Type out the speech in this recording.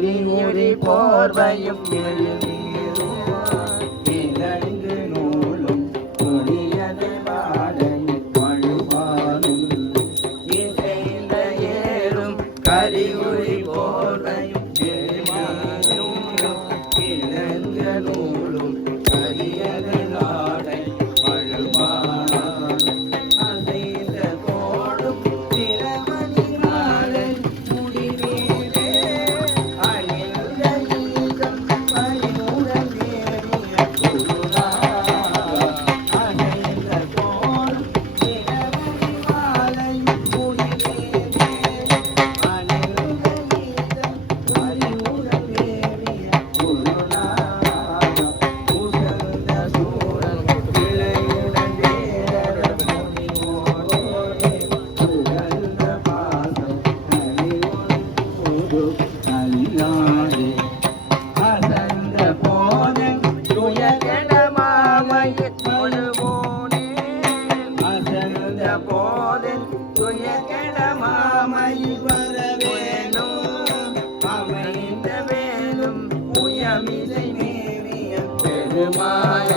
கரியுரி போர்வையும் இலங்கு நூலும் துணியது வாடையும் வழுவானும் இசைந்த ஏறும் கரியுரி போர்வையும் இலங்கு நூலும் கரியது நாடை வழுவானும் அசைந்த தோடும் திறமணி நாளை முடிவீரே அணிந்த ஈகம் பரிமுடன் ஏறிய குருநா அசைந்த தோடும் திறமணி நாளை முடிவீரே அணிந்த ஈகம் பரிமுடன் ஏறிய குருநா உசந்த சூரன் கிளையுடன் வேற முனிவோடே சுகந்த பாசம் கலியொரு கல்லாதே அசந்த போதன் துயகட மாமையில் தொழுவோனே அசந்த போதன் துயகட மாமையில் வரவேணும் அமைந்த வேலும் உயமிசை மேவிய பெருமாய